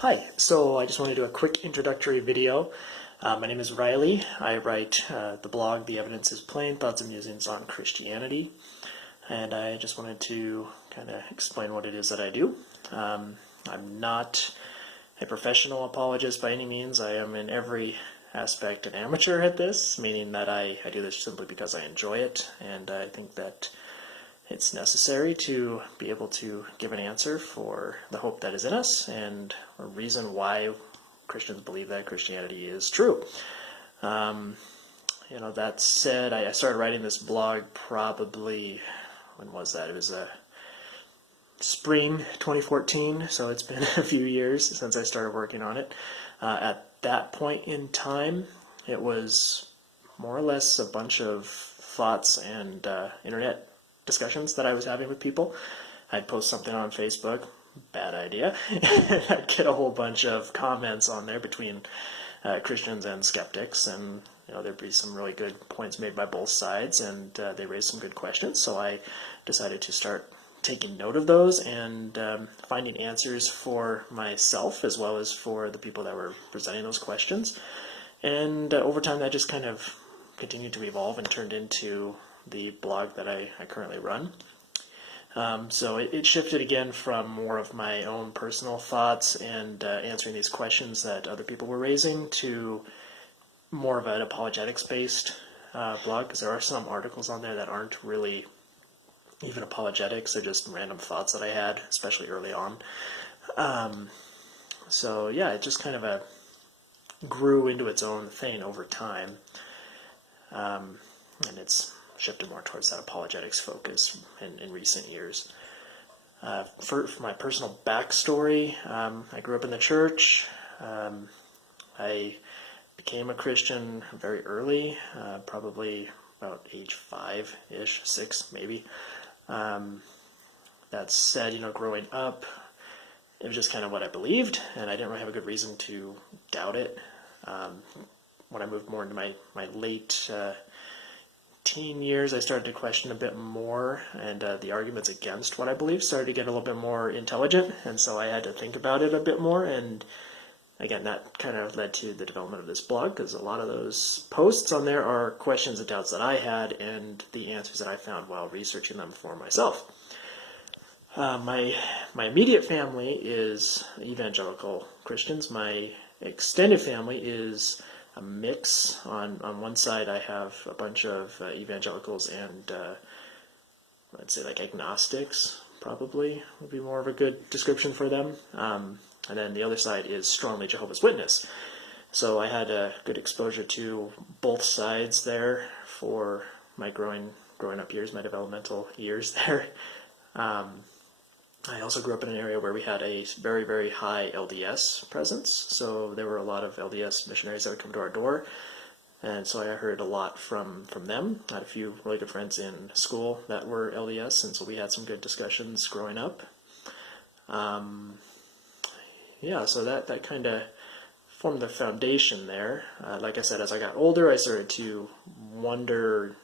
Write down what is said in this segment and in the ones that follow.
Hi, so I just want to do a quick introductory video. My name is Riley. I write the blog, The Evidence is Plain, Thoughts and Musings on Christianity. And I just wanted to kind of explain what it is that I do. I'm not a professional apologist by any means. I am in every aspect an amateur at this, meaning that I do this simply because I enjoy it, and I think that it's necessary to be able to give an answer for the hope that is in us and a reason why Christians believe that Christianity is true. That said, I started writing this blog probably, when was that? It was spring 2014, so it's been a few years since I started working on it. At that point in time, it was more or less a bunch of thoughts and internet discussions that I was having with people. I'd post something on Facebook, bad idea, and I'd get a whole bunch of comments on there between Christians and skeptics, and there'd be some really good points made by both sides, and they raised some good questions, so I decided to start taking note of those and finding answers for myself as well as for the people that were presenting those questions. And over time that just kind of continued to evolve and turned into the blog that I currently run. So it shifted again from more of my own personal thoughts and answering these questions that other people were raising to more of an apologetics-based blog, because there are some articles on there that aren't really even apologetics. They're just random thoughts that I had, especially early on. So yeah, it just kind of grew into its own thing over time, and it's shifted more towards that apologetics focus in recent years. For my personal backstory, I grew up in the church. I became a Christian very early, probably about age 5-ish, 6 maybe. That said, growing up, it was just kind of what I believed, and I didn't really have a good reason to doubt it. When I moved more into my late teen years, I started to question a bit more, and the arguments against what I believed started to get a little bit more intelligent, and so I had to think about it a bit more, and again, that kind of led to the development of this blog, because a lot of those posts on there are questions and doubts that I had and the answers that I found while researching them for myself. My immediate family is evangelical Christians. My extended family is a mix. On one side, I have a bunch of evangelicals and I'd say like agnostics, probably would be more of a good description for them. And then the other side is strongly Jehovah's Witness. So I had a good exposure to both sides there for my growing up years, my developmental years there. I also grew up in an area where we had a very, very high LDS presence. So there were a lot of LDS missionaries that would come to our door. And so I heard a lot from them. I had a few really good friends in school that were LDS, and so we had some good discussions growing up. So that kind of formed the foundation there. Like I said, as I got older, I started to wonder,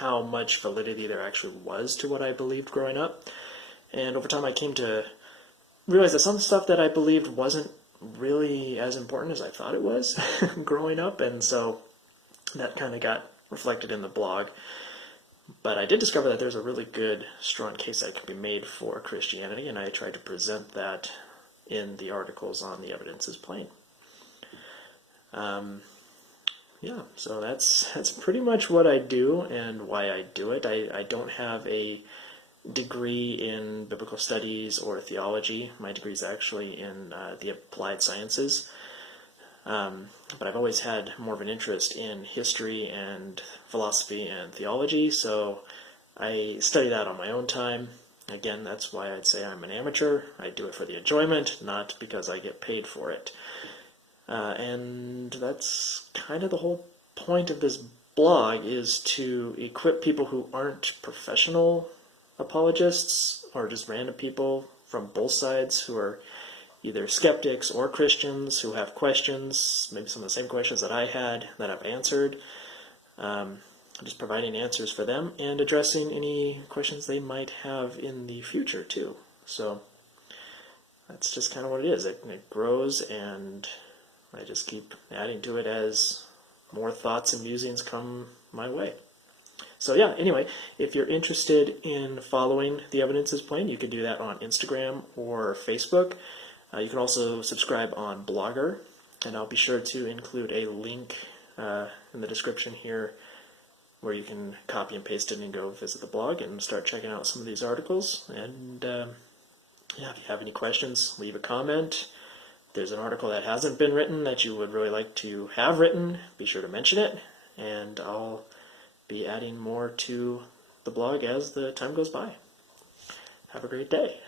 how much validity there actually was to what I believed growing up. And over time, I came to realize that some stuff that I believed wasn't really as important as I thought it was growing up, and so that kind of got reflected in the blog. But I did discover that there's a really good, strong case that can be made for Christianity, and I tried to present that in the articles on The Evidence is Plain. So that's pretty much what I do and why I do it. I don't have a degree in biblical studies or theology. My degree is actually in the applied sciences. But I've always had more of an interest in history and philosophy and theology, so I study that on my own time. Again, that's why I'd say I'm an amateur. I do it for the enjoyment, not because I get paid for it. And that's kind of the whole point of this blog, is to equip people who aren't professional apologists or just random people from both sides who are either skeptics or Christians who have questions, maybe some of the same questions that I had that I've answered. Just providing answers for them and addressing any questions they might have in the future too. So that's just kind of what it is. It grows, and I just keep adding to it as more thoughts and musings come my way. So yeah, anyway, if you're interested in following The Evidence is Plain, you can do that on Instagram or Facebook. You can also subscribe on Blogger, and I'll be sure to include a link in the description here where you can copy and paste it and go visit the blog and start checking out some of these articles. And yeah, if you have any questions, leave a comment. If there's an article that hasn't been written that you would really like to have written, be sure to mention it, and I'll be adding more to the blog as the time goes by. Have a great day.